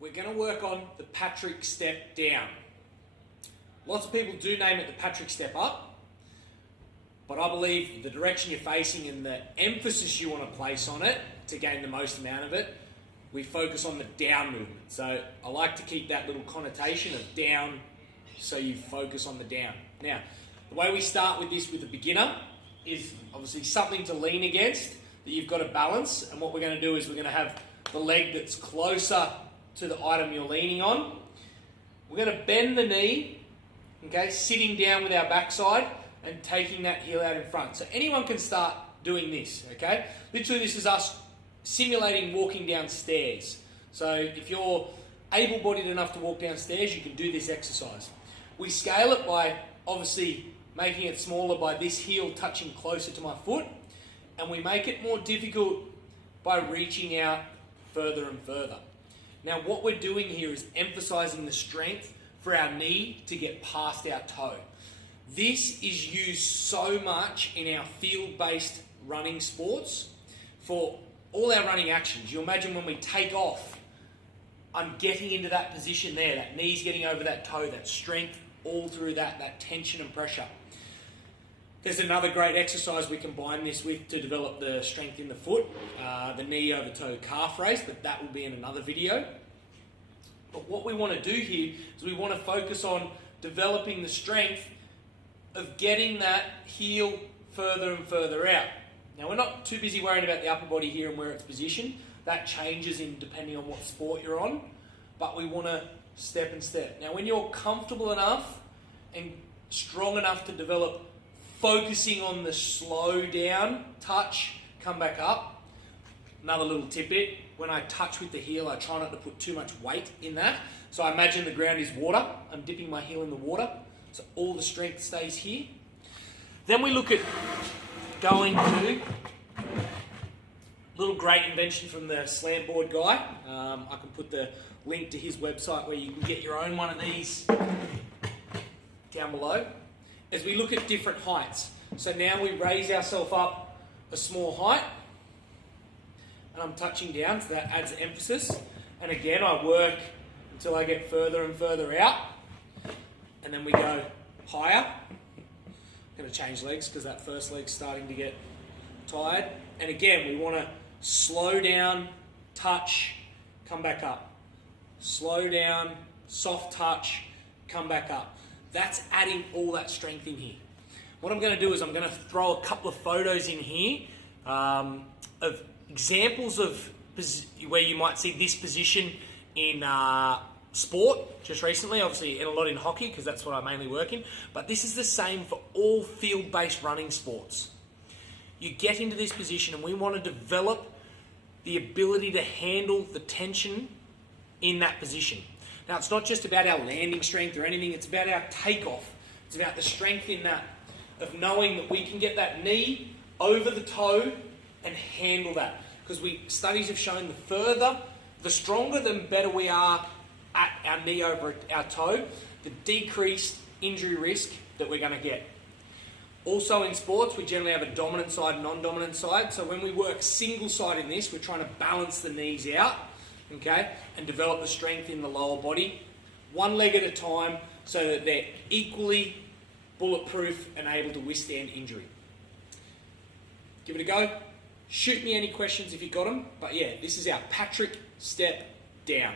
we're going to work on the Patrick step down. Lots of people do name it the Patrick step up, but I believe the direction you're facing and the emphasis you want to place on it to gain the most amount of it, we focus on the down movement. So I like to keep that little connotation of down, so you focus on the down. Now, the way we start with this with a beginner is obviously something to lean against that you've got to balance, and what we're going to do is we're going to have the leg that's closer to the item you're leaning on. We're going to bend the knee, okay, sitting down with our backside and taking that heel out in front. So anyone can start doing this, okay? Literally this is us simulating walking downstairs. So if you're able-bodied enough to walk downstairs, you can do this exercise. We scale it by obviously making it smaller by this heel touching closer to my foot, and we make it more difficult by reaching out further and further. Now what we're doing here is emphasizing the strength for our knee to get past our toe. This is used so much in our field-based running sports for all our running actions. You imagine when we take off, I'm getting into that position there, that knee's getting over that toe, that strength all through that tension and pressure. There's another great exercise we combine this with to develop the strength in the foot, the knee over toe calf raise, but that will be in another video. But what we want to do here is we want to focus on developing the strength of getting that heel further and further out. Now we're not too busy worrying about the upper body here and where it's positioned. That changes in depending on what sport you're on, but we want to step and step. Now when you're comfortable enough and strong enough to develop focusing on the slow down, touch, come back up. Another little tidbit, when I touch with the heel, I try not to put too much weight in that. So I imagine the ground is water. I'm dipping my heel in the water, so all the strength stays here. Then we look at going to a little great invention from the slant board guy. I can put the link to his website where you can get your own one of these down below. As we look at different heights. So now we raise ourselves up a small height, and I'm touching down, so that adds emphasis. And again, I work until I get further and further out, and then we go higher. I'm going to change legs because that first leg's starting to get tired. And again, we want to slow down, touch, come back up. Slow down, soft touch, come back up. That's adding all that strength in here. What I'm going to do is I'm going to throw a couple of photos in here of examples of where you might see this position in sport just recently, obviously a lot in hockey because that's what I mainly work in, but this is the same for all field-based running sports. You get into this position and we want to develop the ability to handle the tension in that position. Now, it's not just about our landing strength or anything, it's about our takeoff. It's about the strength in that, of knowing that we can get that knee over the toe and handle that. Because studies have shown the stronger, the better we are at our knee over our toe, the decreased injury risk that we're going to get. Also in sports, we generally have a dominant side and non-dominant side. So when we work single side in this, we're trying to balance the knees out, okay, and develop the strength in the lower body, one leg at a time, so that they're equally bulletproof and able to withstand injury. Give it a go. Shoot me any questions if you got them. But yeah, this is our Patrick step down.